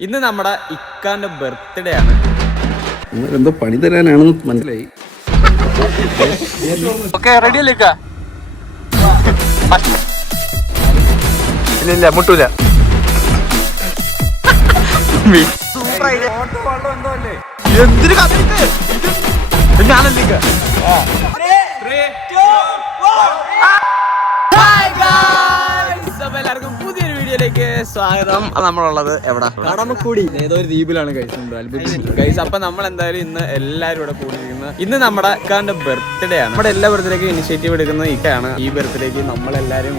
ഇന്ന് നമ്മുടെ ഇക്കാന്റെ ബർത്ത്ഡേ ആണ്. എന്തോ പണി തരാനാണെന്ന് മനസ്സിലായി. റെഡി അല്ലേ? ഇല്ല മുട്ടൂല. എന്തൊരു ഞാനല്ലേ എല്ലാവർക്കും പുതിയൊരു വീഡിയോയിലേക്ക് സ്വാഗതം. നമ്മളുള്ളത് എവിടെ? കടമക്കുടി ഏതോ ഒരു ദ്വീപിലാണ് ഗൈസ്. അപ്പൊ നമ്മൾ എന്തായാലും ഇന്ന് എല്ലാവരും ഇവിടെ കൂടിയിരിക്കുന്നത്. ഇന്ന് നമ്മുടെ ഇക്കാന്റെ ബർത്ത്ഡേ ആണ്. നമ്മുടെ എല്ലാ ബർത്ത്ഡേക്കും ഇനിഷ്യേറ്റീവ് എടുക്കുന്നത് ഇക്കാണ്. ഈ ബർത്ത്ഡേക്ക് നമ്മളെല്ലാരും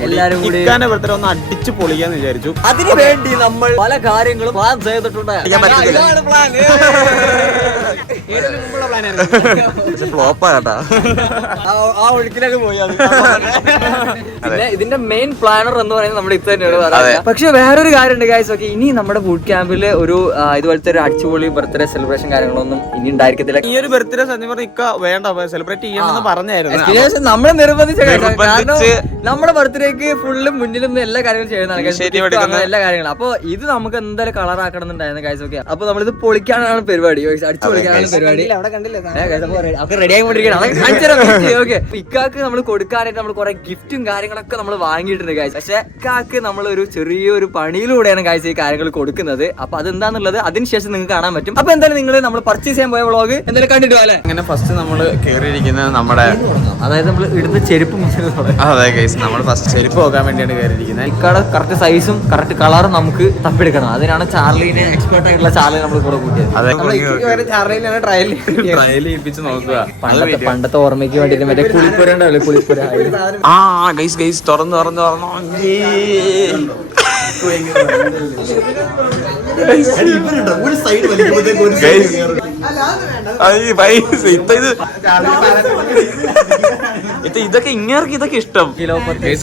ഇക്കാന്റെ ബർത്ത്ഡേ ഒന്ന് അടിച്ചു പൊളിക്കാന്ന് വിചാരിച്ചു. അതിനു വേണ്ടി നമ്മൾ പല കാര്യങ്ങളും പ്ലാൻ ചെയ്തിട്ടുണ്ട്. ആ ഒഴുക്കിലൊക്കെ പോയി. പിന്നെ ഇതിന്റെ മെയിൻ പ്ലാനർ എന്ന് പറയുന്നത് നമ്മുടെ ഇത് തന്നെയാണ്. പക്ഷെ വേറൊരു കാര്യമുണ്ട് ഗൈസ്. ഓക്കെ, ഇനി നമ്മുടെ ബൂട്ട് ക്യാമ്പില് ഒരു ഇതുപോലത്തെ ഒരു അടിച്ചുപൊളി ബർത്ത്ഡേ സെലിബ്രേഷൻ കാര്യങ്ങളൊന്നും ഇനി ഉണ്ടായിരിക്കത്തില്ല. ഈ ഒരു ബർത്ത്ഡേ സത്യം പറഞ്ഞ ഇക്ക വേണ്ട സെലിബ്രേറ്റ് ചെയ്യണമെന്ന് പറഞ്ഞായിരുന്നു. നമ്മളെ നിർബന്ധിച്ച കാരണം നമ്മുടെ ബർത്ത്ഡേക്ക് ഫുള്ള് മുന്നിലും എല്ലാ കാര്യങ്ങളും ചെയ്യുന്നതാണ് എല്ലാ കാര്യങ്ങളും. അപ്പൊ ഇത് നമുക്ക് എന്തായാലും കളറാക്കണം എന്നുണ്ടായിരുന്നു ഗൈസ്. ഓക്കെ, അപ്പൊ നമ്മളിത് പൊളിക്കാനാണ് പരിപാടി, അടിച്ചു പൊളിക്കാനാണ് പരിപാടി. റെഡി ആയിക്കൊണ്ടിരിക്കുകയാണ്. ഓക്കെ, ഇക്കാക്ക് നമ്മൾ കൊടുക്കാനായിട്ട് നമ്മൾ കുറെ ഗിഫ്റ്റും കാര്യങ്ങളൊക്കെ നമ്മൾ വാങ്ങിയിട്ടുണ്ട് ഗൈസ്. പക്ഷെ ഇക്കാക്ക് നമ്മൾ ഒരു ചെറിയൊരു പണിയിലൂടെയാണ് ഗൈസ് ഈ കാര്യങ്ങൾ കൊടുക്കുന്നത്. അപ്പൊ അതെന്താന്നുള്ളത് അതിനുശേഷം നിങ്ങൾക്ക് കാണാൻ പറ്റും. അപ്പൊ എന്തായാലും നിങ്ങൾ നമ്മൾ പർച്ചേസ് ചെയ്യാൻ പോയ വ്ളോഗ് എന്തായാലും കണ്ടിട്ട് പോലെ. അങ്ങനെ ഫസ്റ്റ് നമ്മൾ കയറിയിരിക്കുന്നത് നമ്മുടെ അതായത് നമ്മൾ ഇടുന്ന ചെരുപ്പ് അതെ ഗൈസ്, നമ്മൾ ഫസ്റ്റ് ചെരുപ്പ് നോക്കാൻ വേണ്ടിയാണ് കയറിയിരിക്കുന്നത്. ഇക്കാടെ കറക്റ്റ് സൈസും കറക്റ്റ് കളറും നമുക്ക് തപ്പിയെടുക്കണം. അതിനാണ് ചാർലിനെ എക്സ്പെർട്ട് ആയിട്ടുള്ള ചാർലി നമ്മൾ കൂടെ കൂട്ടിയത്. ചാർലിനാണ് ട്രയൽ ചെയ്യിപ്പിച്ച് നോക്കുക. പണ്ടത്തെ ഓർമ്മയ്ക്ക് വേണ്ടിട്ട് മറ്റേ കുളിപ്പുര ഉണ്ടാവില്ലേ, കുളിപ്പുര. ഗൈസ് ഗൈസ് തുറന്നു ഇതൊക്കെ ഇങ്ങേർക്ക് ഇതൊക്കെ ഇഷ്ടം.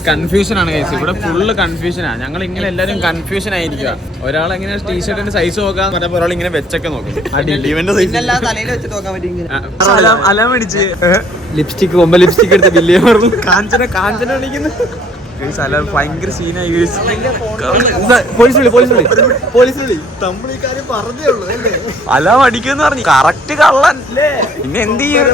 കൺഫ്യൂഷൻ ആണ് ഗൈസ്, ഇവിടെ ഫുള്ള് കൺഫ്യൂഷനാ. ഞങ്ങൾ ഇങ്ങനെ എല്ലാരും കൺഫ്യൂഷൻ ആയിരിക്കുക. ഒരാൾ എങ്ങനെ ടീഷർട്ടിന്റെ സൈസ് നോക്കാൻ പറഞ്ഞപ്പോ ഒരാൾ ഇങ്ങനെ വെച്ചൊക്കെ നോക്കും. അലാം അടിച്ച് ലിപ്സ്റ്റിക് ലിപ്സ്റ്റിക് എടുത്ത ബില്ല് കാഞ്ചന അടിക്കുന്നു. ഭയങ്കര സീനായി. അലാം അടിക്കുമെന്ന് പറഞ്ഞു. കറക്റ്റ് കള്ളൻ. പിന്നെ എന്ത് ചെയ്യും?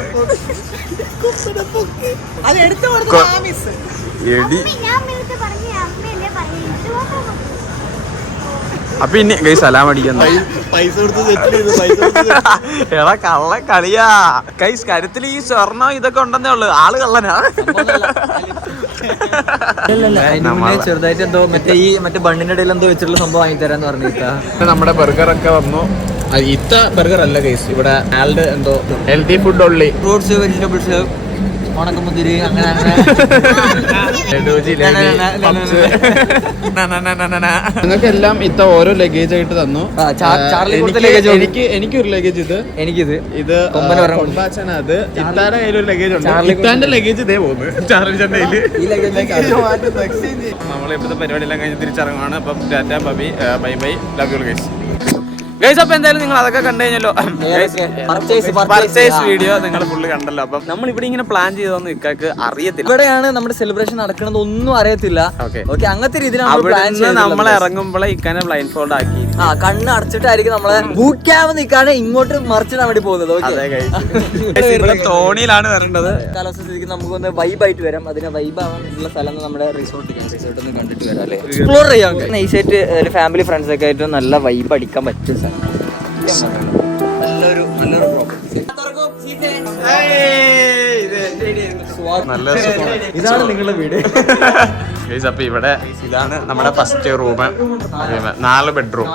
അപ്പൊ ഇനി ഗൈസ് അലാം അടിക്കുന്ന എടാ കള്ള കളിയാ ഗൈസ്. കരുത്തിൽ ഈ സ്വർണം ഇതൊക്കെ ഉണ്ടെന്നേ ഉള്ളു. ആള് കള്ളനാ. ചെറുതായിട്ട് എന്തോ മറ്റേ ബണ്ണിന്റെ ഇടയിൽ എന്തോ വെച്ചിട്ടുള്ള സംഭവം വാങ്ങി തരാന്ന് പറഞ്ഞിട്ടാ. നമ്മുടെ ബർഗർ ഒക്കെ വന്നു. ഇത്ത ബർഗർ അല്ല ഗൈസ്, ഇവിടെ ആളുടെ എന്തോ ഹെൽത്തി ഫുഡ് ഉള്ളി, ഫ്രൂട്ട്സ്, വെജിറ്റബിൾസ്, ഉണക്കമുന്തിരി, അങ്ങനെ നിങ്ങൾക്കെല്ലാം ഇത്ത ഓരോ ലഗേജ് ആയിട്ട് തന്നു. എനിക്കൊരു ലഗേജ്, ഇത് കൊമ്പാച്ചന. അത് ഇത്താന്റെ കയ്യിലൊരു ലഗേജ് ഉണ്ട്. ഇത്താന്റെ ലഗേജ് ഇതേ പോകുന്നു ചാർലിന്റെ കയ്യില്. നമ്മളിപ്പോഴത്തെ പരിപാടി എല്ലാം കഴിഞ്ഞ് തിരിച്ചിറങ്ങുവാണ്. അപ്പം Tata bye bye bye, love you guys. Guys, അപ്പൊ എന്തായാലും നിങ്ങൾ അതൊക്കെ കണ്ടു കഴിഞ്ഞല്ലോ. പർച്ചേസ് വീഡിയോ നിങ്ങൾ ഫുള്ള് കണ്ടല്ലോ. അപ്പം നമ്മൾ ഇവിടെ ഇങ്ങനെ പ്ലാൻ ചെയ്തൊന്നും ഇക്കാക്ക് അറിയത്തില്ല. ഇവിടെയാണ് നമ്മുടെ സെലിബ്രേഷൻ നടക്കുന്നത്, ഒന്നും അറിയത്തില്ല. ഓക്കെ, അങ്ങനത്തെ രീതിയിലാണ് നമ്മൾ ഇറങ്ങുമ്പോഴേ ഇക്കാനെ ബ്ലൈൻഡ് ഫോൾഡ് ആക്കി കണ്ണ് അടച്ചിട്ടായിരിക്കും നമ്മളെ ബൂട്ട് ക്യാമ്പ് നിൽക്കാതെ ഇങ്ങോട്ട് മറിച്ചിടാൻ വേണ്ടി പോകുന്നത്. തോണിയിലാണ് വരേണ്ടത്. കാലാവസ്ഥ സ്ഥിതിക്ക് നമുക്കൊന്ന് വൈബായിട്ട് വരാം. അതിനെ വൈബാവാനുള്ള സ്ഥലം നമ്മുടെ റിസോർട്ട് ഒന്ന് കണ്ടിട്ട് വരാം അല്ലേ, എക്സ്പ്ലോർ ചെയ്യാം. നൈസായിട്ട് ഒരു ഫാമിലി ഫ്രണ്ട്സ് ഒക്കെ ആയിട്ട് നല്ല വൈബ് അടിക്കാൻ പറ്റും. നല്ലൊരു ഇതാണ് നിങ്ങളുടെ വീട്. അപ്പൊ ഇവിടെ ഇതാണ് നമ്മുടെ ഫസ്റ്റ് റൂം. 4 ബെഡ്റൂം.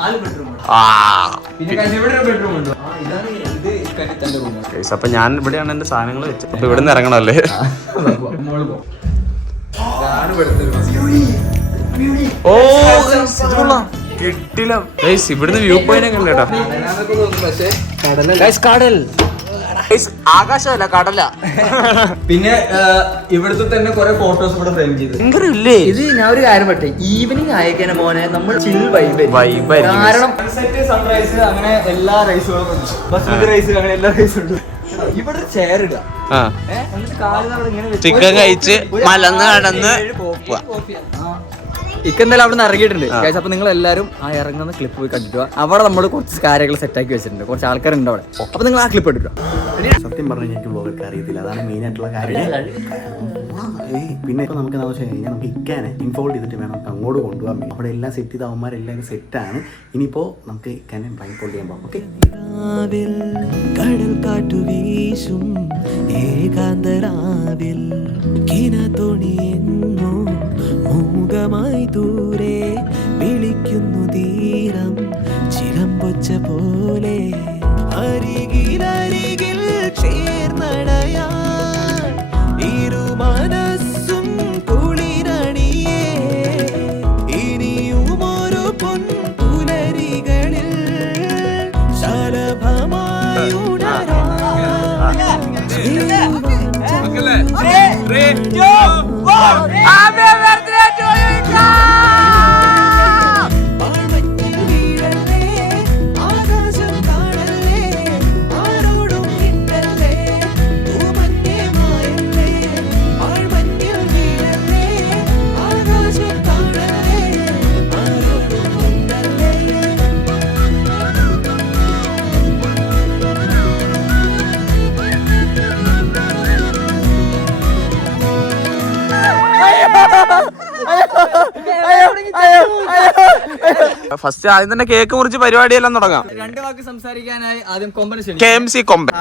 അപ്പൊ ഞാൻ ഇവിടെയാണ് എന്റെ സാധനങ്ങൾ വെച്ചത്. അപ്പൊ ഇവിടെ നിന്ന് ഇറങ്ങണല്ലേ. ഓ കിട്ടില്ല ഗൈസ്, ഇവിടുന്ന് വ്യൂ പോയിന്റ് ഒക്കെ ഉണ്ട് കേട്ടോ. കടൽ, ആകാശമല്ല കടല. പിന്നെ ഇവിടുത്തെ തന്നെ കുറെ ഫോട്ടോസ് ഇവിടെ ഫ്രെയിം ചെയ്ത്. ഇത് ഞാൻ ഒരു കാര്യം പറ്റേ, ഈവനിങ് ആയേക്കാനെ മോനെ നമ്മൾ ചിൽ വൈബ്. കാരണം സൺസെറ്റ്, സൺറൈസ്, അങ്ങനെ എല്ലാ റൈസുകളും ഉണ്ട്. ബസ്മതി റൈസ്, അങ്ങനെ എല്ലാ റൈസും ഉണ്ട്. ഇവിടെ ചെയർ ഇടുക, ചിക്കൻ കഴിച്ച് മലന്ന് കടന്ന് ഇക്കെന്തായാലും അവിടെ നിന്ന് ഇറങ്ങിയിട്ടുണ്ട് ഗൈസ്. അപ്പൊ നിങ്ങൾ എല്ലാവരും ആ ഇറങ്ങുന്ന ക്ലിപ്പ് പോയി കണ്ടിട്ട് അവിടെ നമ്മൾ കുറച്ച് കാര്യങ്ങൾ സെറ്റാക്കി വെച്ചിട്ടുണ്ട്. കുറച്ച് ആൾക്കാരുണ്ട് അവിടെ. അപ്പൊ നിങ്ങൾ ആ ക്ലിപ്പ് എടുക്കുക. സത്യം പറഞ്ഞു എനിക്ക് ബ്ലോഗർക്ക് അറിയത്തില്ല, അതാണ് മെയിൻ ആയിട്ടുള്ള കാര്യം. പിന്നെ ഇപ്പൊ നമുക്ക് എന്താ വെച്ച് കഴിഞ്ഞാൽ നമുക്ക് ഇക്കാനെ ഇൻഫോൾവ് ചെയ്തിട്ട് വേണം നമുക്ക് അങ്ങോട്ട് കൊണ്ടുപോകാൻ. അവിടെ എല്ലാം സെറ്റ് ചെയ്ത അവന്മാരെല്ലാം സെറ്റാണ്. ഇനിയിപ്പോ നമുക്ക് ഇക്കാനെ ബ്ലൈൻഡ് ചെയ്യാൻ പോകാം. ഓക്കെ, കടൽ കാറ്റു വീശും ഏകാന്തരാവിൽ കിനതൊണിയെന്നോ മൂകമായി ദൂരെ വിളിക്കുന്നു തീരം ചിലമ്പൊച്ച പോലെ അരികിലരികിൽ ചേർന്നടയാൻ ഇരു മനസ്സും കുളിരണിയേ ഇനിയും ഒരു പൊൻ പുലരികളിൽ ശലഭമായി ഉണരാൻ ആകാശം കാണല്ലേ ആരോടും കിട്ടല്ലേ തൂമഞ്ഞേ മായല്ലേ ആഴ്മഞ്ഞിൽ വീഴല്ലേ ആകാശം കാണല്ലേ ആരോടും കിട്ടല്ലേ. ഫസ്റ്റ് ആദ്യം തന്നെ കേക്ക് മുറിച്ച് പരിപാടിയെല്ലാം തുടങ്ങാം. 2 വാക്ക് സംസാരിക്കാനായി ആദ്യം കൊമ്പൻ KMC കൊമ്പൻ.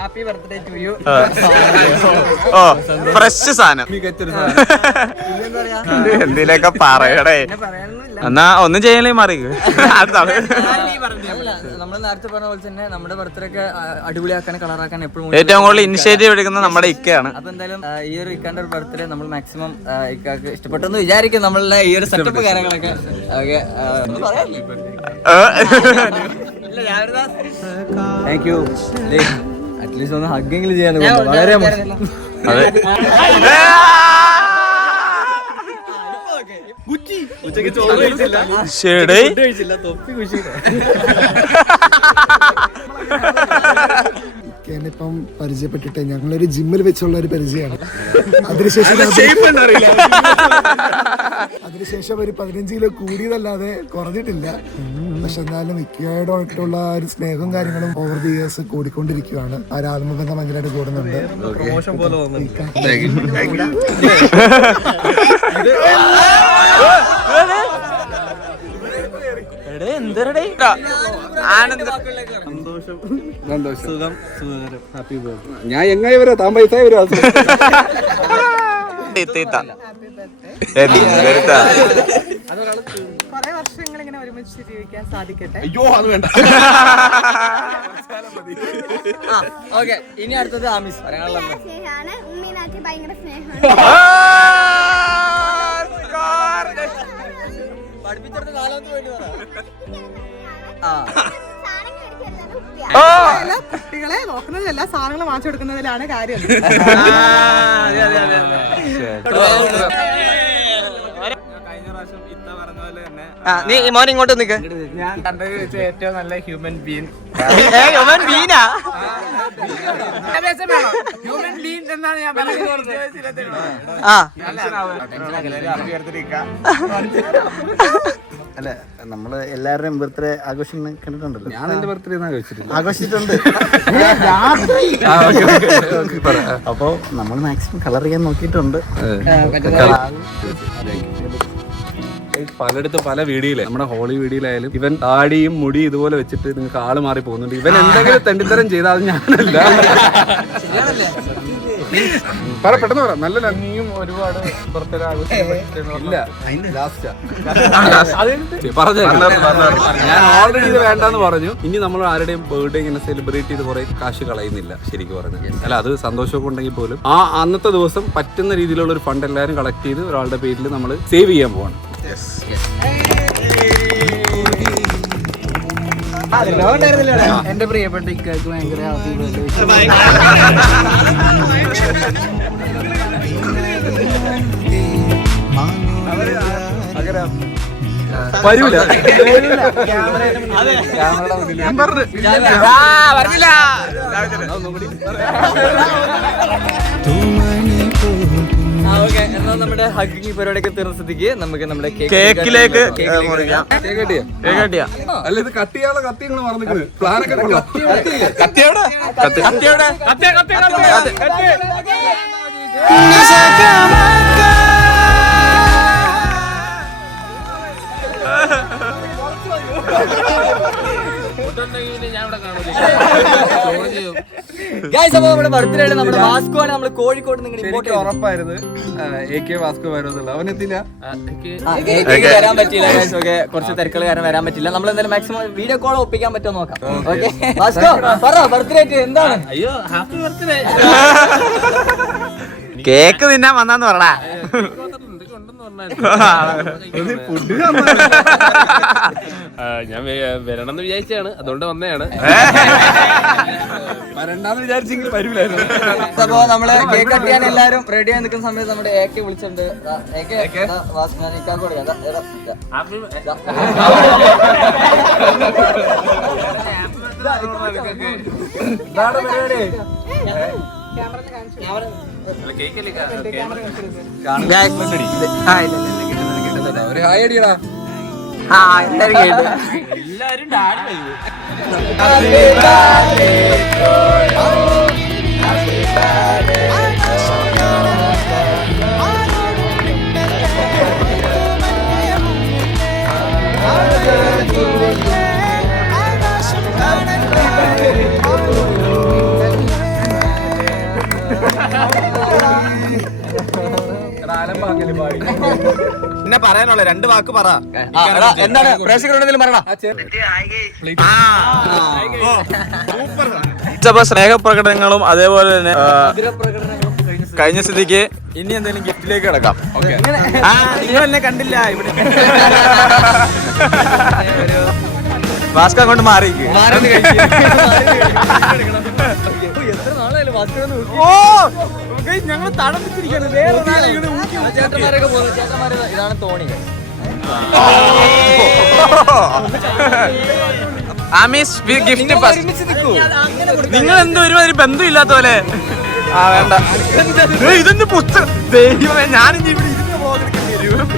Happy birthday to you. ഓ ഫ്രഷ് സാധനം. എന്തിലൊക്കെ പറയടേ. എന്നാ ഒന്നും ചെയ്യലേ മാറി. നമ്മൾ നേരത്തെ പറഞ്ഞ പോലെ തന്നെ നമ്മുടെ ബർത്ത്ഡേ ഒക്കെ അടിപൊളിയാക്കാൻ കളറാക്കാൻ എപ്പോഴും ഏറ്റവും കൂടുതൽ ഇനിഷ്യേറ്റീവ് എടുക്കുന്നത് നമ്മുടെ ഇക്കയാണ്. അപ്പൊ എന്തായാലും ഈ ഒരു ഇക്കാന്റെ ഒരു ബർത്ത്ഡേ നമ്മൾ മാക്സിമം ഇക്കാക്ക് ഇഷ്ടപ്പെട്ടെന്ന് വിചാരിക്കും. നമ്മളുടെ ഈ ഒരു സെറ്റപ്പ് കാര്യങ്ങളൊക്കെ താങ്ക് യു. അറ്റ്ലീസ്റ്റ് ഒന്ന് ഹഗ്ഗെങ്കിലും ചെയ്യാൻ വളരെ ഇപ്പം പരിചയപ്പെട്ടിട്ട് ഞങ്ങളൊരു ജിമ്മിൽ വെച്ചുള്ള ഒരു പരിചയമാണ്. അതിനുശേഷം ഒരു 15 കിലോ കൂടിയതല്ലാതെ കുറഞ്ഞിട്ടില്ല. പക്ഷെ എന്നാലും മിക്കയോടായിട്ടുള്ള ഒരു സ്നേഹവും കാര്യങ്ങളും ഓവർ ദി ഇയേഴ്സ് കൂടിക്കൊണ്ടിരിക്കുകയാണ്. ആ ഒരു ആത്മബന്ധം ഭയങ്കരമായിട്ട് കൂടുന്നുണ്ട്. ഞാൻ എങ്ങനെ വരാം, താൻ പൈസ വരാം. അയ്യോ അത് വേണ്ട. ഓക്കെ, ഇനി അടുത്തത് ആമിസ്. സ്നേഹമാണ് ഉമ്മീനാറ്റി, ഭയങ്കര സ്നേഹമാണ്. പഠിപ്പിച്ചെടുത്ത് 4ാമത്തെ പോയിട്ട് കുട്ടികളെ നോക്കുന്നതിലല്ല സാധനങ്ങൾ വാങ്ങിച്ചു കൊടുക്കുന്നതിലാണ് കാര്യം. നീ മോൻ ഇങ്ങോട്ട് നിൽക്ക്. ഞാൻ കണ്ടതിൽ വെച്ച് ഏറ്റവും നല്ല human been. Human Beena? Human been എന്നാണ് ഞാൻ അല്ല നമ്മള് എല്ലാവരുടെയും ബർത്ത്ഡേ ആഘോഷിക്കുന്ന കണ്ടിട്ടുണ്ടല്ലോ. ഞാൻ എന്റെ ബർത്ത്ഡേ ആഘോഷിച്ചിട്ടുണ്ട്. അപ്പോ നമ്മൾ മാക്സിമം കളർ ചെയ്യാൻ നോക്കിയിട്ടുണ്ട്. പലയിടത്ത് പല വീഡിയോയിലെ നമ്മുടെ ഹോളി വീഡിയോയിലായാലും ഇവൻ താടിയും മുടി ഇതുപോലെ വെച്ചിട്ട് നിങ്ങൾക്ക് ആള് മാറി പോകുന്നുണ്ട്. ഇവൻ എന്തെങ്കിലും തെണ്ടിത്തരം ചെയ്താൽ അത് ഞാനല്ല. പറ, പെട്ടെന്ന് പറ. നല്ല നീയും ഒരുപാട് ബർത്ത്ഡേ ഇല്ല. പറഞ്ഞു ഞാൻ ഓൾറെഡി ഇത് വേണ്ടെന്ന് പറഞ്ഞു. ഇനി നമ്മൾ ആരുടെയും ബർത്ത്ഡേ ഇങ്ങനെ സെലിബ്രേറ്റ് ചെയ്ത് കുറെ കാശ് കളയുന്നില്ല ശരിക്കും പറഞ്ഞു. അല്ല, അത് സന്തോഷമൊക്കെ ഉണ്ടെങ്കിൽ പോലും ആ അന്നത്തെ ദിവസം പറ്റുന്ന രീതിയിലുള്ള ഒരു ഫണ്ട് എല്ലാവരും കളക്ട് ചെയ്ത് ഒരാളുടെ പേരിൽ നമ്മൾ സേവ് ചെയ്യാൻ പോവാണ്. എന്റെ പ്രിയപ്പെട്ട ഇക്കാർക്ക് ഭയങ്കര വരൂല. തൂമണി ഓക്കെ, എന്നാൽ നമ്മുടെ ഹഗ്ഗിങ് പരിപാടിയൊക്കെ തീർന്ന സ്ഥിതിക്ക് നമുക്ക് നമ്മുടെ കേക്കിലേക്ക് മുറിക്കാം. അല്ല ഇത് കട്ട് ചെയ്യാനുള്ള കത്തി നിങ്ങൾ മറന്നിട്ട് പ്ലാനൊക്കെ ഗൈസ്, അപ്പൊ നമ്മുടെ ബർത്ത്ഡേ നമ്മുടെ വാസ്കോ ആണ് നമ്മൾ കോഴിക്കോട് നിങ്ങൾ ഇമ്പോർട്ട് ഉറപ്പായിരുന്നു AK വാസ്കോ വരുന്നില്ല അവനെത്തില്ല വരാൻ പറ്റില്ല ഗൈസ്. ഓക്കെ, കുറച്ച് തിരക്കുകൾ കാരണം വരാൻ പറ്റില്ല. നമ്മൾ എന്തായാലും മാക്സിമം വീഡിയോ കോൾ ഒപ്പിക്കാൻ പറ്റുമോ നോക്കാം. ഓക്കെ വാസ്കോ, പറ ബർത്ത്ഡേ എന്താണ്? അയ്യോ, ഹാപ്പി ബർത്ത്ഡേ. കേക്ക് തിന്നാൻ വന്നാന്ന് പറടാ. ഞാൻ വരണമെന്ന് വിചാരിച്ചാണ്, അതുകൊണ്ട് വന്നതാണ്. വരണ്ടാന്ന് വിചാരിച്ചെങ്കിൽ വരൂലായിരുന്നു. അപ്പൊ നമ്മള് കേക്ക് കട്ട് ചെയ്യാൻ എല്ലാരും റെഡി ആയി നിൽക്കുന്ന സമയത്ത് നമ്മുടെ AK വിളിച്ചിട്ടുണ്ട്. ഒരു ഹായ് അടിയടാ. എല്ലാരും ഡാഡി പിന്നെ പറയാനുള്ള 2 വാക്ക് പറ. എന്താണ് പ്രേക്ഷകരോട് പറയണ? സ്നേഹപ്രകടനങ്ങളും അതേപോലെ തന്നെ കഴിഞ്ഞ സ്ഥിതിക്ക് ഇനി എന്തെങ്കിലും ഗിഫ്റ്റിലേക്ക് കിടക്കാം. നിങ്ങൾ എന്നെ കണ്ടില്ല ഇവിടെ. വാസ്ക കൊണ്ട് മാറിക്ക്. ഓ ഞങ്ങൾ തടപ്പിച്ചിരിക്കുന്നു. ചേട്ടന്മാരൊക്കെ പോകുന്നു. ചേട്ടന്മാര് ഇതാണ് തോണി. നിങ്ങൾ എന്തോ ഒരുമാതിരി ബന്ധമില്ലാത്ത പോലെ. വേണ്ട, ഇതൊന്ന് പുസ്തകം. ദൈവമേ, ഞാനിനി ഇവിടെ ഇരുന്ന് പോകെടുക്കേണ്ടി വരും.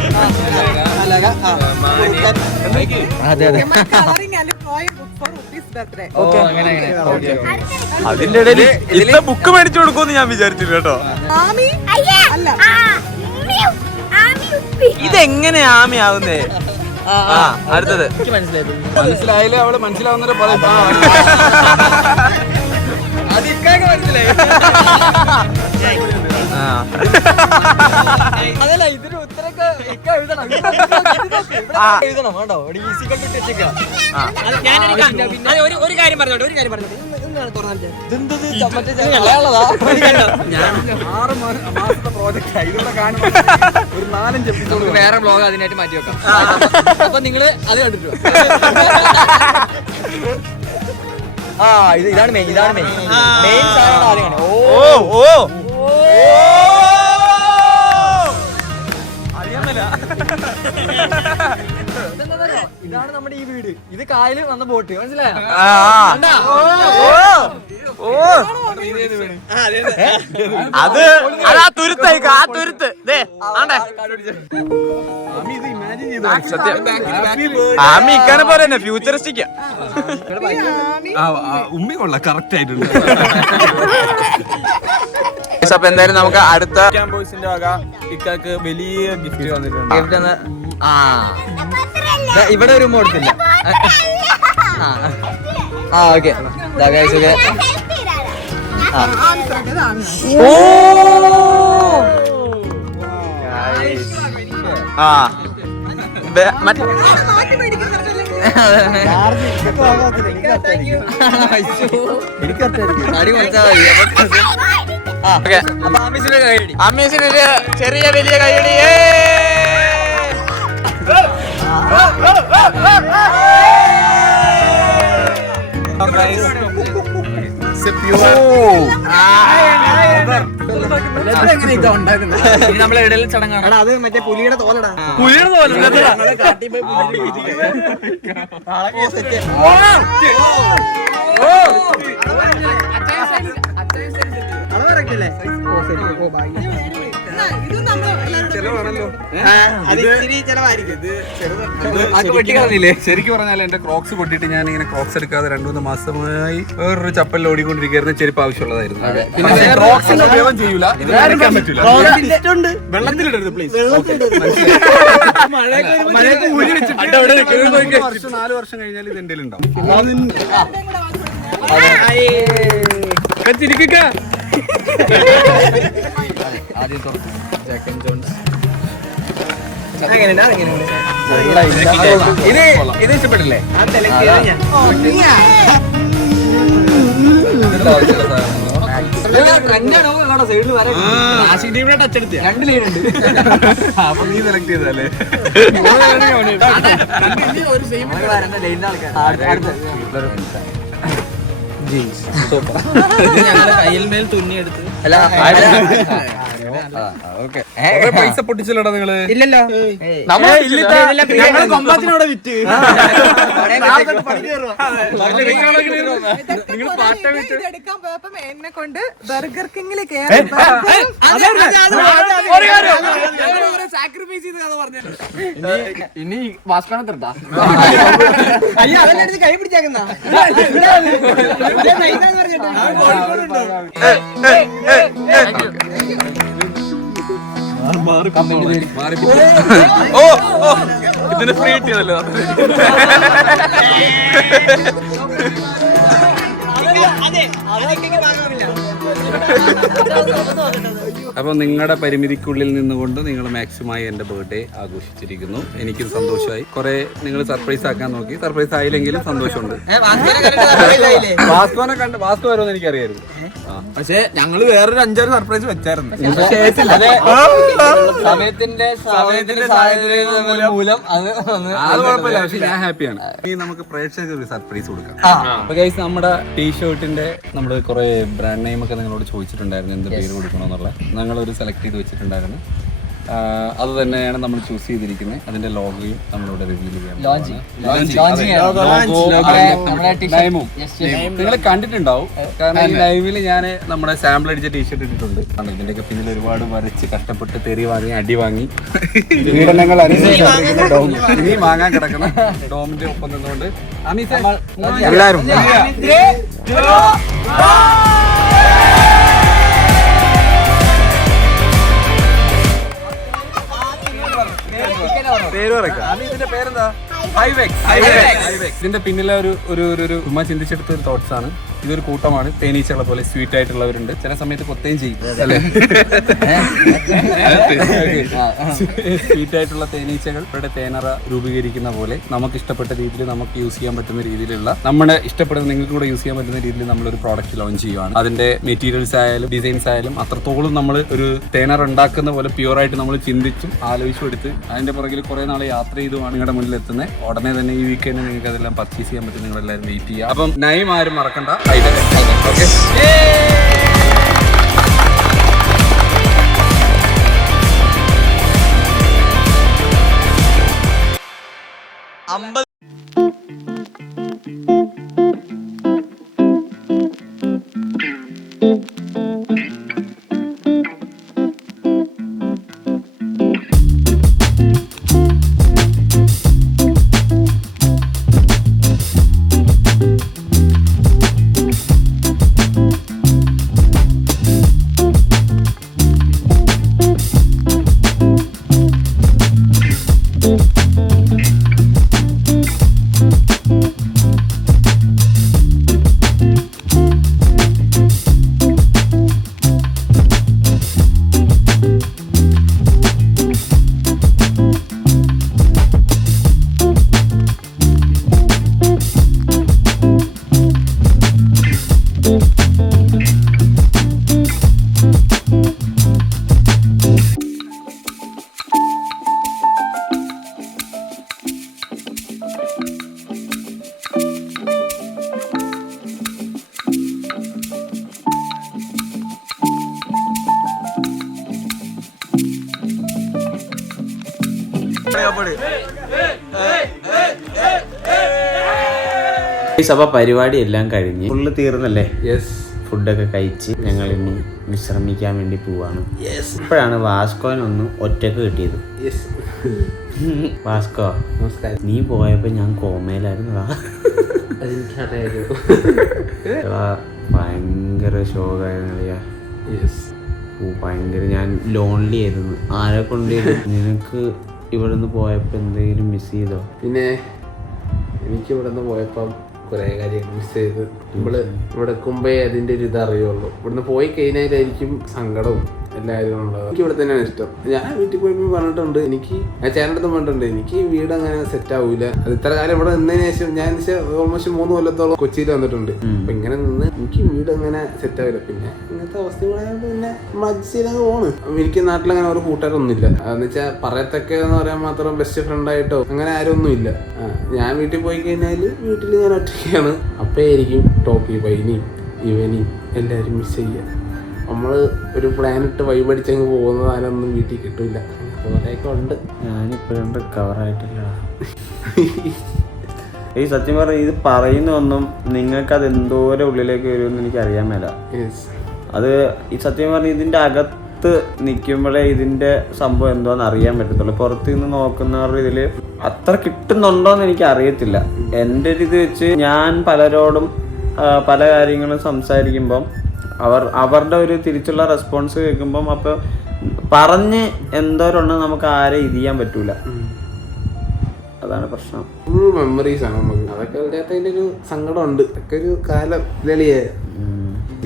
അതിന്റെ ഇടയിൽ ഇത്ര ബുക്ക് മേടിച്ചു കൊടുക്കുമെന്ന് ഞാൻ വിചാരിച്ചില്ല കേട്ടോ. ഇതെങ്ങനെ ആമി ആവുന്നേ? അടുത്തത് മനസ്സിലായില്ലേ? അവള് മനസ്സിലാവുന്നവരെ പറയും. അതല്ല, ഇതിന് ഉത്തരൊക്കെ എഴുതണം. വേണ്ടോ? ഒരു കാര്യം പറഞ്ഞോട്ടെ. വേറെ ബ്ലോഗ് അതിനായിട്ട് മാറ്റി വെക്കാം. അപ്പൊ നിങ്ങള് അത് കണ്ടിട്ടു. ഇതാണ് മെയിൻ. മെയിൻ സാധനം ആദ്യം. ഇതാണ് നമ്മുടെ ഈ വീട്. ഇത് കായല് വന്ന ബോട്ട്. മനസ്സിലായോ? അത് അതാ തുരുത്തായി. ആ തുരുത്ത് സത്യം. ആമി ഇക്കാനെ പോലെ തന്നെ ഫ്യൂച്ചറിസ്റ്റിക്കാ. ഉമ്മി കൊള്ള കറക്റ്റ് ആയിട്ടുണ്ട്. അപ്പൊ എന്തായാലും നമുക്ക് അടുത്ത ബോയ്സിന്റെ വക ഇക്കാക്ക് വലിയ ഗിഫ്റ്റ് വന്നിട്ടുണ്ട്. ഇവിടെ ഒരു മോഡത്തില്ല. ഓക്കെ അമ്മീസിന് ചെറിയ വലിയ കൈയടി. നമ്മളെ ഇടയിൽ ചടങ്ങാണ്. അത് മറ്റേ പുലിയുടെ തോലടാ. ഇത് നമ്മൾ എല്ലാവരും ചെലവാണല്ലോ. അത് ഇത്തിരി ചെലവായിരിക്കും. ഇത് അത് വെട്ടിക്കളഞ്ഞില്ലേ? ശരിക്കും പറഞ്ഞാൽ എന്റെ ക്രോക്സ് പൊട്ടിയിട്ട് ഞാൻ ഇങ്ങനെ ക്രോക്സ് എടുക്കാതെ 2-3 മാസമായി വേറൊരു ചപ്പലിൽ ഓടിക്കൊണ്ടിരിക്കുന്ന ചെരുപ്പ് ആവശ്യമുള്ളതായിരുന്നു. പിന്നെ ക്രോക്സിന്റെ ഉപയോഗം ചെയ്യൂല, ഇത് എടുക്കാൻ പറ്റില്ല. വെള്ളത്തിലിടരുത് പ്ലീസ്. 4 വർഷം കഴിഞ്ഞാൽ ഇത് എന്റെ ഉണ്ടാവും. ഇത് ഇഷ്ടപ്പെട്ടില്ലേ? അപ്പൊ നീ സെലക്ട് ചെയ്തല്ലേ? കയ്യിൽ തുന്നിയെടുത്ത് പൈസ പൊട്ടിച്ചല്ലോടാ നിങ്ങള്? ഇല്ലല്ലോ, കൊമ്പത്തിനോടെ വിറ്റ് എടുക്കാൻ പോയപ്പോ എന്നെ കൊണ്ട് ബർഗർ കിങ്ങിൽ കയറി സാക്രിഫൈസ് ചെയ്ത് കഥ പറഞ്ഞു. ഇനി വാസ്കോണത്തിട്ടാ കൈ പിടിച്ചേക്കുന്ന ഇതിന് ഫ്രീ കിട്ടിയതല്ലോ. അപ്പൊ നിങ്ങളുടെ പരിമിതിക്കുള്ളിൽ നിന്നുകൊണ്ട് നിങ്ങൾ മാക്സിമമായി എന്റെ ബർത്ത്ഡേ ആഘോഷിച്ചിരിക്കുന്നു. എനിക്കും സന്തോഷമായി. കുറെ നിങ്ങൾ സർപ്രൈസ് ആക്കാൻ നോക്കി, സർപ്രൈസ് ആയില്ലെങ്കിലും സന്തോഷമുണ്ട്. വാസ്കോനെ കണ്ട് വാസ്കോ വരുമെന്ന് എനിക്കറിയായിരുന്നു. പക്ഷെ ഞങ്ങള് വേറൊരു 5-6 സർപ്രൈസ് വെച്ചായിരുന്നു. സമയത്തിന്റെ മൂലം അത് കുഴപ്പമില്ല. പക്ഷെ ഞാൻ ഹാപ്പിയാണ്. ഇനി നമുക്ക് പ്രേക്ഷകർക്ക് ഒരു സർപ്രൈസ് കൊടുക്കാം. അപ്പൊ ഗൈസ്, നമ്മുടെ ടീഷർട്ടിന്റെ നമ്മൾ കുറെ ബ്രാൻഡ് നെയിം ഒക്കെ നിങ്ങളോട് ചോദിച്ചിട്ടുണ്ടായിരുന്നു, എന്ത് പേര് കൊടുക്കണമെന്നുള്ള. ഞങ്ങളൊരു സെലക്ട് ചെയ്ത് വെച്ചിട്ടുണ്ടായിരുന്നു. അത് തന്നെയാണ് നമ്മൾ ചൂസ് ചെയ്തിരിക്കുന്നത്. അതിന്റെ ലോഗോയും നമ്മളിവിടെ റിവീൽ ചെയ്യാൻ നിങ്ങൾ കണ്ടിട്ടുണ്ടാവും. കാരണം ഈ ലൈവില് ഞാൻ നമ്മുടെ സാമ്പിൾ അടിച്ച ടീഷർട്ട് ഇട്ടിട്ടുണ്ട്. ഇതിന്റെയൊക്കെ പിന്നിൽ ഒരുപാട് വരച്ച് കഷ്ടപ്പെട്ട് തെറി വാങ്ങി അടി വാങ്ങി പീഡനങ്ങൾ ഇനി വാങ്ങാൻ കിടക്കുന്ന ഡോമിന്റെ ഒപ്പം നിന്നുകൊണ്ട് എല്ലാവരും പേര് പറയാം. ഇതിന്റെ പേരെന്താ? ഇതിന്റെ പിന്നിലെ ഒരു ഉമ്മ ചിന്തിച്ചെടുത്ത ഒരു തോട്ട്സ് ആണ്. ഇതൊരു കൂട്ടമാണ്. തേനീച്ചകളെ പോലെ സ്വീറ്റ് ആയിട്ടുള്ളവരുണ്ട്. ചില സമയത്ത് കൊത്തുകയും ചെയ്യും അല്ലേ? സ്വീറ്റ് ആയിട്ടുള്ള തേനീച്ചകൾ ഇവിടെ തേനറ രൂപീകരിക്കുന്ന പോലെ നമുക്ക് ഇഷ്ടപ്പെട്ട രീതിയിൽ നമുക്ക് യൂസ് ചെയ്യാൻ പറ്റുന്ന രീതിയിലുള്ള, നമ്മുടെ ഇഷ്ടപ്പെടുന്ന നിങ്ങൾക്ക് കൂടെ യൂസ് ചെയ്യാൻ പറ്റുന്ന രീതിയിൽ നമ്മളൊരു പ്രോഡക്റ്റ് ലോഞ്ച് ചെയ്യുവാണ്. അതിന്റെ മെറ്റീരിയൽസ് ആയാലും ഡിസൈൻസ് ആയാലും അത്രത്തോളം നമ്മൾ ഒരു തേനർ ഉണ്ടാക്കുന്ന പോലെ പ്യുവറായിട്ട് നമ്മൾ ചിന്തിച്ചും ആലോചിച്ചും എടുത്ത് അതിന്റെ പുറകിൽ കുറെ നാൾ യാത്ര ചെയ്തുമാണ് നിങ്ങളുടെ മുന്നിൽ എത്തുന്നത്. ഉടനെ തന്നെ ഈ വീക്കെൻഡ് നിങ്ങൾക്ക് അതെല്ലാം പർച്ചേസ് ചെയ്യാൻ പറ്റും. നിങ്ങൾ എല്ലാവരും വെയിറ്റ് ചെയ്യുക. അപ്പം നയം ആരും മറക്കണ്ട. ഓക്കെ, സഭ പരിപാടി എല്ലാം കഴിഞ്ഞ് ഫുള്ള് തീർന്നല്ലേ? യെസ്. ഫുഡൊക്കെ കഴിച്ച് ഞങ്ങൾ ഇനി വിശ്രമിക്കാൻ വേണ്ടി പോവാണ്. ഇപ്പോഴാണ് വാസ്കോനൊന്ന് ഒറ്റക്ക് കിട്ടിയത്. വാസ്കോ, നീ പോയപ്പോ ഞാൻ കോമയിലായിരുന്നതാ. ഭയങ്കര ഷോക്കായിരുന്നു. ഭയങ്കര ഞാൻ ലോൺലി ആയിരുന്നു. ആരെ കൊണ്ട് നിനക്ക് ഇവിടുന്ന് പോയപ്പോ എന്തെങ്കിലും മിസ് ചെയ്തോ? പിന്നെ എനിക്ക് ഇവിടുന്ന് പോയപ്പം കുറെ കാര്യങ്ങൾ മിസ് ചെയ്ത്. നമ്മള് ഇവിടെ എത്തുമ്പേ അതിന്റെ ഒരു ഇത് അറിയുള്ളൂ. ഇവിടുന്ന് പോയി കഴിഞ്ഞാലായിരിക്കും സങ്കടവും എല്ലാവരും ഉള്ളത്. എനിക്ക് ഇവിടെ തന്നെയാണ് ഇഷ്ടം. ഞാൻ വീട്ടിൽ പോയപ്പോൾ പറഞ്ഞിട്ടുണ്ട്, എനിക്ക് ഞാൻ ചേട്ടടുത്ത് പറഞ്ഞിട്ടുണ്ട്, എനിക്ക് വീട് അങ്ങനെ സെറ്റ് ആവൂല. അത് ഇത്ര കാലം ഇവിടെ നിന്നതിന് ശേഷം ഞാൻ ഓൾമോസ്റ്റ് 3 കൊല്ലത്തോളം കൊച്ചിയിൽ വന്നിട്ടുണ്ട്. അപ്പൊ ഇങ്ങനെ നിന്ന് എനിക്ക് വീട് അങ്ങനെ സെറ്റ് ആവില്ല. പിന്നെ ഇങ്ങനത്തെ അവസ്ഥകളായ പിന്നെ അഡ്ജസ്റ്റ് ചെയ്ത് പോണ്. എനിക്ക് നാട്ടിലങ്ങനെ ഒരു കൂട്ടുകാരൊന്നുമില്ല. എന്ന് വെച്ചാൽ പറയത്തൊക്കെന്ന് പറയാൻ മാത്രം ബെസ്റ്റ് ഫ്രണ്ടായിട്ടോ അങ്ങനെ ആരും ഒന്നുമില്ല. ഞാൻ വീട്ടിൽ പോയി കഴിഞ്ഞാല് വീട്ടിൽ ഞാൻ ഒറ്റയ്ക്കാണ്. അപ്പോഴായിരിക്കും ടോക്കി പൈനിയും ഇവനെയും എല്ലാവരും മിസ് ചെയ്യുക. നമ്മള് ഒരു പ്ലാനിട്ട് വൈബടിച്ചങ്ങ് പോകുന്നത് അതിനൊന്നും വീട്ടിൽ കിട്ടൂല. കുറേയൊക്കെ ഉണ്ട്. ഞാനിപ്പോഴും റിക്കവർ ആയിട്ടില്ല. ഈ സത്യം പറഞ്ഞ ഇത് പറയുന്നൊന്നും നിങ്ങൾക്ക് അത് എന്തോരം ഉള്ളിലേക്ക് വരുമെന്ന് എനിക്ക് അറിയാൻ മേല. അത് ഈ സത്യം പറഞ്ഞ ഇതിന്റെ അകത്ത് നിൽക്കുമ്പോഴേ ഇതിന്റെ സംഭവം എന്തോന്ന് അറിയാൻ പറ്റത്തുള്ളൂ. പുറത്തു നിന്ന് നോക്കുന്നവരുടെ ഇതില് അത്ര കിട്ടുന്നുണ്ടോന്ന് എനിക്ക് അറിയത്തില്ല. എൻ്റെ ഒരു ഇത് വെച്ച് ഞാൻ പലരോടും പല കാര്യങ്ങളും സംസാരിക്കുമ്പം അവരുടെ ഒരു തിരിച്ചുള്ള റെസ്പോൺസ് കേൾക്കുമ്പം അപ്പോൾ പറഞ്ഞ് എന്തോരുണ്ട് നമുക്ക് ആരെ ഇത് ചെയ്യാൻ പറ്റൂല. അതാണ് പ്രശ്നം. ഫുൾ മെമ്മറീസ് ആണ് നമുക്ക്. അതൊക്കെ അതിൻ്റെ ഒരു സങ്കടം ഉണ്ട്. അതൊക്കെ ഒരു കാലം ലളിയ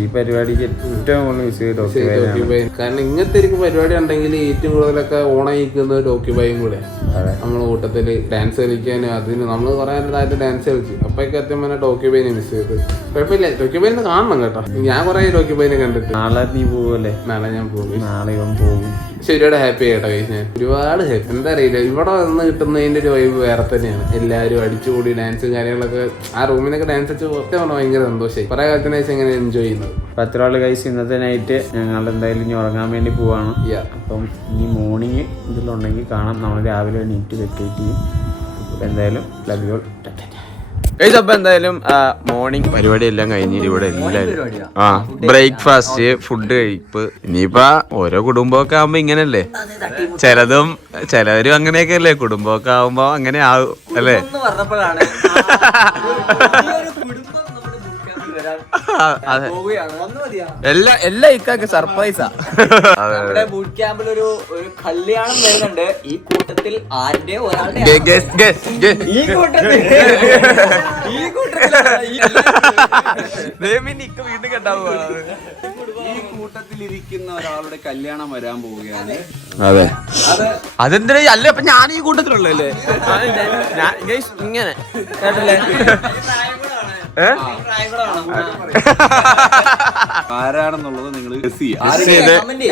ഈ പരിപാടിക്ക് ഏറ്റവും കൂടുതൽ മിസ് ചെയ്ത് കാരണം ഇങ്ങനത്തെ ഒരു പരിപാടി ഉണ്ടെങ്കിൽ ഏറ്റവും കൂടുതലൊക്കെ ഓണായിക്കുന്നത് ടോക്കിബായും കൂടെ. നമ്മളെ കൂട്ടത്തില് ഡാൻസ് കളിക്കാനും അതിന് നമ്മൾ കുറെ നേരത്തായിട്ട് ഡാൻസ് കളിച്ചു. അപ്പൊക്കെ അത്യം പറഞ്ഞാൽ ടോക്കിബൈനെ മിസ് ചെയ്ത്. കുഴപ്പമില്ല, ടോക്കിബൈനെ കാണണം കേട്ടോ. ഞാൻ കുറെ ടോക്കിബൈനെ കണ്ടിട്ട്. നാളെ നീ പോവല്ലേ? നാളെ ഞാൻ പോകും. നാളെ ഇവൻ പോകും. പക്ഷെ ഒരുപാട് ഹാപ്പി ആയിട്ടോ കഴിച്ച്. ഞാൻ ഒരുപാട് ഹാപ്പി. എന്താ അറിയില്ല, ഇവിടെ വന്ന് കിട്ടുന്നതിന്റെ ഒരു വൈബ് വേറെ തന്നെയാണ്. എല്ലാവരും അടിച്ചുകൂടി ഡാൻസും കാര്യങ്ങളൊക്കെ ആ റൂമിനൊക്കെ ഡാൻസ് വെച്ച് പറഞ്ഞാൽ ഭയങ്കര സന്തോഷമായി. കുറെ കാലത്തിന് ശേഷം എങ്ങനെ എൻജോയ് ചെയ്യുന്നത്. 10 ആള് കഴിച്ച് ഇന്നത്തെ നൈറ്റ് ഞങ്ങൾ എന്തായാലും ഇനി ഉറങ്ങാൻ വേണ്ടി പോവാണ്. അപ്പം ഇനി മോർണിംഗ് ഇതിലുണ്ടെങ്കിൽ കാണാം. നമ്മൾ രാവിലെ എണീറ്റ് വെക്കേറ്റ് ചെയ്യും. എന്തായാലും ലവ് യു ഓൾ. അപ്പൊ എന്തായാലും മോർണിംഗ് പരിപാടി എല്ലാം കഴിഞ്ഞ് ഇവിടെ എല്ലാവരും ബ്രേക്ക്ഫാസ്റ്റ് ഫുഡ് കഴിപ്പ്. ഇനിയിപ്പോ ഓരോ കുടുംബമൊക്കെ ആവുമ്പോ ഇങ്ങനല്ലേ, ചിലവരും അങ്ങനെയൊക്കെ അല്ലേ, കുടുംബമൊക്കെ ആവുമ്പോ അങ്ങനെ ആവും അല്ലേ. എല്ലാ ഇക്കൊക്കെ സർപ്രൈസാ. നമ്മുടെ ബൂട്ട് ക്യാമ്പിൽ ഒരു കല്യാണം വരുന്നുണ്ട്. ഈ കൂട്ടത്തിൽ ആരുടെ ഒരാളുടെ വീണ്ടും കേട്ടാവുക. ഈ കൂട്ടത്തിലിരിക്കുന്ന ഒരാളുടെ കല്യാണം വരാൻ പോവുകയാണ്. അതെ, അതെന്തിനാ അല്ല. അപ്പൊ ഞാൻ ഈ കൂട്ടത്തിലുള്ളല്ലേ ഇങ്ങനെ കേട്ടല്ലേ. ആരാണെന്നുള്ളത് നിങ്ങൾ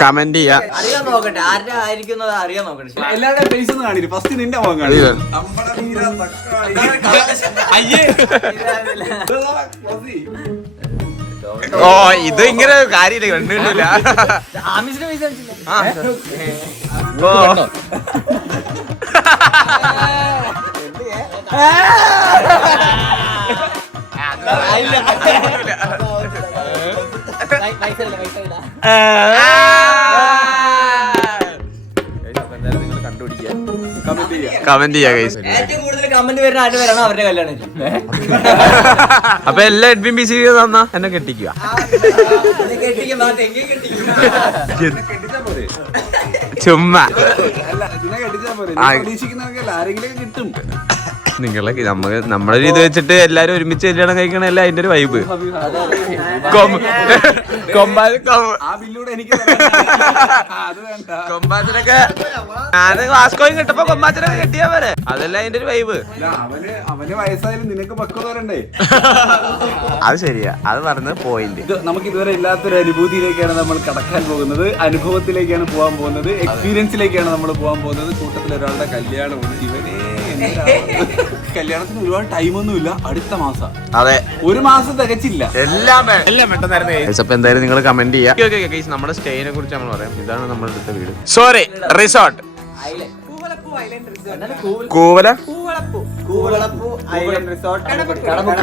കമന്റ് ചെയ്യാ. അറിയാൻ നോക്കട്ടെ ആരുടെ ആയിരിക്കുന്നത് അറിയാൻ നോക്കട്ടെ. എല്ലാവരുടെയും ഫേസ് ഒന്ന് കാണില്ല. ഫസ്റ്റ് നിന്റെ മുഖം കാണില്ല. ഓ ഇത് ഇങ്ങനെ കാര്യമില്ല, കണ്ടിട്ടില്ല. ആമിസിന്റെ പൈസ കമന്റ് ചെയ്യാ ഗൈസ്. ഏറ്റവും കൂടുതൽ കമന്റ് വരുന്ന ആര് വരണം അവരുടെ കല്യാണം. അപ്പൊ എല്ലാ എഡ്മിൻ ബി സി തന്നാ എന്നെ കെട്ടിക്കുക. ചുമ്മാ ആരെങ്കിലും കിട്ടും. നിങ്ങളെ നമ്മുടെ രീതി വെച്ചിട്ട് എല്ലാരും ഒരുമിച്ച് കല്യാണം കഴിക്കണല്ലേ അതിന്റെ ഒരു വൈബ്. കൊമ്പാച്ചനൊക്കെ ഞാൻ വാസ്കോയും കിട്ടപ്പോ കൊമ്പാച്ചനൊക്കെ കെട്ടിയാ പോരെ, അതല്ല അതിന്റെ ഒരു വൈബ്. അവന് വയസ്സായാലും നിനക്ക് പക്വത വരണ്ടേ? അത് ശരിയാ, അത് പറഞ്ഞത് പോയിന്റ്. നമുക്ക് ഇതുവരെ ഇല്ലാത്തൊരു അനുഭൂതിയിലേക്കാണ് നമ്മൾ കടക്കാൻ പോകുന്നത്. അനുഭവത്തിലേക്കാണ് പോകാൻ പോകുന്നത്. എക്സ്പീരിയൻസിലേക്കാണ് നമ്മൾ പോകാൻ പോകുന്നത്. കൂട്ടത്തിൽ ഒരാളുടെ കല്യാണമാണ്. ഇവനെ കല്യാണത്തിന് ഒരുപാട് ടൈമൊന്നുമില്ല. അടുത്ത മാസം. അതെ, 1 മാസം തികച്ചില്ല. എല്ലാം പെട്ടെന്നായിരുന്നു. അപ്പൊ എന്തായാലും നിങ്ങൾ കമന്റ് ചെയ്യാം. നമ്മുടെ സ്റ്റേനെ കുറിച്ച് നമ്മൾ പറയാം. ഇതാണ് നമ്മുടെ അടുത്ത വീട്. Sorry, resort Koovala. Koovalappoo island resort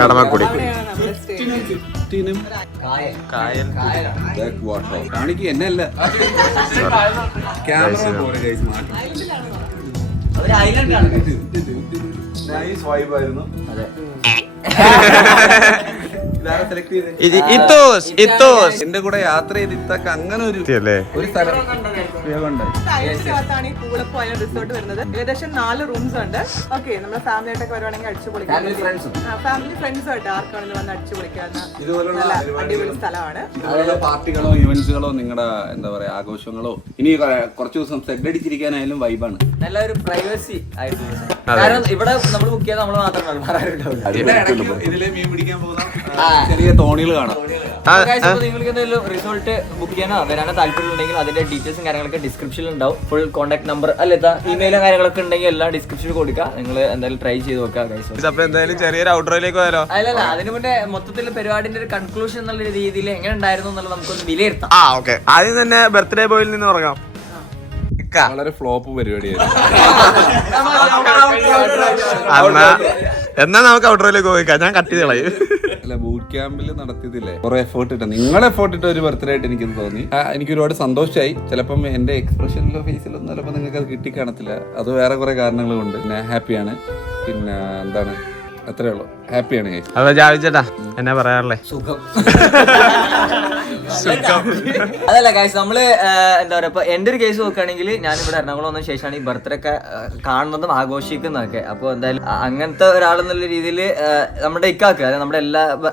Kadamakkudy. അവിടെയാണ് നമ്മുടെ stay. ചുറ്റിനും കായൽ. back water. കാണിക്ക് എന്നെ അല്ല ക്യാമറ പോലെ ഗൈസ് മാറ്റി. ഒരു ഐലൻഡ് ആണ് നൈസ് വൈബ് ആയിരുന്നു. അതെ. ഇതാരെ സെലക്ട് ചെയ്തത്? ഇത്തോസ് എന്റെ കൂടെ യാത്ര ചെയ്തിട്ടൊക്കെ അങ്ങനെ ഒരു സ്ഥലം ഐലൻഡിനകത്താണ് ഈ കൂളപ്പൂ ഐലൻഡ് റിസോർട്ട് വരുന്നത്. ഏകദേശം 4 റൂംസ് ഉണ്ട്. ഓക്കെ, നമ്മുടെ ഫാമിലി ആയിട്ടൊക്കെ വരുവാണെങ്കിൽ അടിച്ചു പൊളിക്കാം. ഫാമിലി ഫ്രണ്ട്സും ആയിട്ട് ആർക്കാണെങ്കിലും വന്ന് അടിച്ചു പൊളിക്കാവുന്ന ഇതുപോലുള്ള നല്ല അടിപൊളി സ്ഥലമാണ്. അതുപോലെ പാർട്ടികളോ ഇവന്റ്സുകളോ നിങ്ങളുടെ എന്താ പറയാ ആഘോഷങ്ങളോ ഇനി കുറച്ച് ദിവസം സെഡ് അടിച്ചിരിക്കാനായാലും വൈബാണ്. നല്ലൊരു പ്രൈവസി ആയിട്ട്. കാരണം ഇവിടെ നമ്മൾ ബുക്ക് ചെയ്താൽ നമ്മൾ മാത്രമേ ഇതിലെ മീൻ പിടിക്കാൻ പോകുന്ന ചെറിയ തോണികൾ കാണാം. നിങ്ങൾക്ക് എന്തെങ്കിലും റിസോർട്ട് ബുക്ക് ചെയ്യാനോ വരാനോ താല്പര്യം ഉണ്ടെങ്കിൽ അതിന്റെ ഡീറ്റെയിൽസും കാര്യങ്ങളൊക്കെ ഡിസ്ക്രിപ്ഷനിൽ ഉണ്ടാവും. ഫുൾ കോൺടാക്ട് നമ്പർ അല്ലെത്താ ഇമെയിലും കാര്യങ്ങളൊക്കെ ഉണ്ടെങ്കിൽ എല്ലാം ഡിസ്ക്രിപ്ഷനിൽ കൊടുക്കുക. നിങ്ങൾ എന്തായാലും ട്രൈ ചെയ്ത് നോക്കുക. അപ്പൊ എന്തായാലും ചെറിയൊരു ഔട്ട്രോയിലേക്ക് പോയാലോ? അല്ലല്ല, അതിനു മുന്നേ മൊത്തത്തിൽ പരിപാടിന്റെ ഒരു കൺക്ലൂഷൻ എന്നുള്ള രീതിയിൽ എങ്ങനെ ഉണ്ടായിരുന്നു എന്നുള്ളത് നമുക്കൊന്ന് വിലയിരുത്താം. ഓക്കെ, ആദ്യം തന്നെ ബർത്ത്ഡേ ബോയിൽ നിന്ന് തുടങ്ങാം. വളരെ ഫ്ലോപ്പ് പരിപാടിയായിരുന്നു. എന്നാ നമുക്ക് ഔട്ട്രോയിലേക്ക് പോയിക്കാം. ഞാൻ കട്ട് ചെയ്ത് കളയും. അല്ല, ബൂട്ട് ക്യാമ്പിൽ നടത്തിയതില്ലേ കുറെ എഫേർട്ട് ഇട്ട നിങ്ങൾ എഫേർട്ട് ഇട്ട ഒരു ബർത്ത്ഡേ ആയിട്ട് എനിക്കത് തോന്നി. എനിക്ക് ഒരുപാട് സന്തോഷമായി. ചിലപ്പം എന്റെ എക്സ്പ്രഷനിലോ ഫേസിലൊന്നും ചിലപ്പോൾ നിങ്ങൾക്ക് അത് കിട്ടിക്കാണത്തില്ല. അത് വേറെ കുറെ കാരണങ്ങൾ കൊണ്ട്. പിന്നെ ഹാപ്പിയാണ്. പിന്നെ എന്താണ്, അത്രേ ഉള്ളൂ. ഹാപ്പിയാണ് ഗൈസ്. അപ്പൊ ജാവിച്ചേട്ടാ എന്നാ പറയാറുള്ളേ? സുഖം. അതല്ല ഗൈസ്, നമ്മള് എന്താ പറയാ, ഇപ്പൊ എന്റെ ഒരു കേസ് നോക്കുകയാണെങ്കിൽ ഞാൻ ഇവിടെ എറണാകുളം വന്ന ശേഷമാണ് ഈ ബർത്ത്ഡേ ഒക്കെ കാണുന്നതും ആഘോഷിക്കുന്നതൊക്കെ. അപ്പോൾ എന്തായാലും അങ്ങനത്തെ ഒരാളെന്നുള്ള രീതിയിൽ നമ്മുടെ ഇക്കാക്ക്, അതായത് നമ്മുടെ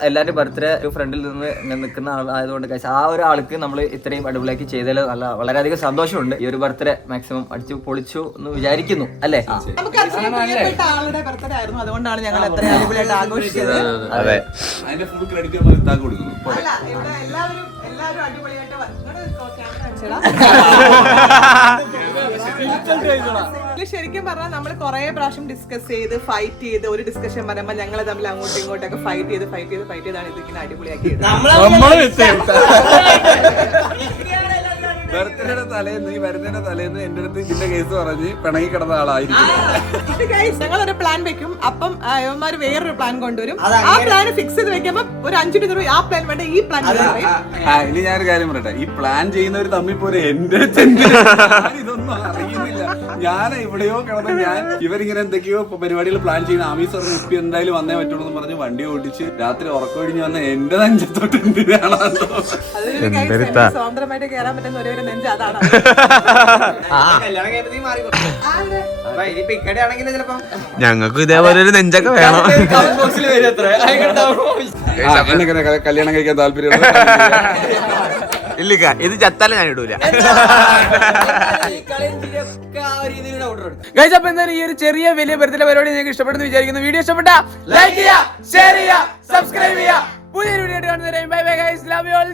എല്ലാവരും ബർത്ത്ഡേ ഫ്രണ്ടിൽ നിന്ന് നിൽക്കുന്ന ആളായതുകൊണ്ട് ഗൈസ് ആ ഒരാൾക്ക് നമ്മൾ ഇത്രയും അടിപൊളിയാക്കി ചെയ്തതിൽ വളരെയധികം സന്തോഷമുണ്ട്. ഈ ഒരു ബർത്ത്ഡേ മാക്സിമം അടിച്ചു പൊളിച്ചു എന്ന് വിചാരിക്കുന്നു, അല്ലേ? നമുക്ക് പ്രിയപ്പെട്ട ആളുടെ ബർത്ത്ഡേ ആയിരുന്നു, അതുകൊണ്ടാണ് ഞങ്ങൾ എത്ര അടിപൊളിയായിട്ട് ആഘോഷിച്ചത്. അതെ, അതിന്റെ ഫുൾ ക്രെഡിറ്റ് നമ്മൾ ഇത്താക്ക് കൊടുക്കുന്നു. അല്ല, ഇവിടെ എല്ലാവരും അടിപൊളിയായിട്ട് ശരിക്കും പറഞ്ഞാൽ നമ്മൾ കുറെ പ്രാവശ്യം ഡിസ്കസ് ചെയ്ത് ഫൈറ്റ് ചെയ്ത് ഒരു ഡിസ്കഷൻ വരുമ്പോൾ ഞങ്ങൾ തമ്മിൽ അങ്ങോട്ടും ഇങ്ങോട്ടൊക്കെ ഫൈറ്റ് ചെയ്താണ് ഇതിങ്ങനെ അടിപൊളിയാക്കിയത്. ബർത്ത്ഡേയുടെ തലേന്ന്, ഈ വരുന്നതിന്റെ തലേന്ന് എന്റെ അടുത്ത് ഇതിന്റെ കേസ് പറഞ്ഞ് പിണങ്ങി കിടന്ന ആളായിരിക്കും. ഞങ്ങളൊരു പ്ലാൻ വെക്കും, അപ്പം ഇവന്മാര് വേറൊരു പ്ലാൻ കൊണ്ടുവരും. ആ പ്ലാൻ ഫിക്സ് ചെയ്ത് വെക്കുമ്പോ ഒരു 5 മിനിറ്റ് ആ പ്ലാൻ വേണ്ട, ഈ പ്ലാൻ ഇനി ഞാനൊരു കാര്യം പറയട്ടെ, ഈ പ്ലാൻ ചെയ്യുന്നവർ തമ്മിൽ പോലെ എന്റെ ഇതൊന്നും അറിയുന്നില്ല. ഞാൻ എവിടെയോ കിടന്ന് ഇവരിങ്ങനെ എന്തൊക്കെയോ പരിപാടികൾ പ്ലാൻ ചെയ്യുന്ന ആമീസ് പറഞ്ഞ് ഇപ്പൊ എന്തായാലും വന്നേ പറ്റുള്ളൂ എന്ന് പറഞ്ഞ് വണ്ടി ഓടിച്ച് രാത്രി ഉറക്കൊഴിഞ്ഞ് വന്ന എന്റെ നെഞ്ചത്തോട്ട് എന്തിനാണ് സ്വതന്ത്രമായിട്ട് കയറാൻ പറ്റുന്ന ഒരേ നെഞ്ച് അതാണ്. ഞങ്ങൾക്ക് ഇതേപോലെ ഒരു നെഞ്ചൊക്കെ വേണം. കല്യാണം കഴിക്കാൻ താല്പര്യം ഇല്ല, ഇത് ചത്താലും ഞാൻ ഇടൂല. ഗൈസ്, അപ്പൊ എന്തായാലും ഈ ഒരു ചെറിയ വലിയ ബർത്ത്ഡേ പരിപാടി നിങ്ങൾക്ക് ഇഷ്ടപ്പെടുന്നു വിചാരിക്കുന്നു. വീഡിയോ ഇഷ്ടപ്പെട്ട ലൈക്ക് ചെയ്യുക, ഷെയർ ചെയ്യുക, സബ്സ്ക്രൈബ് ചെയ്യുക. പുതിയൊരു വീഡിയോ കാണുന്നവരെ bye bye guys, love you all.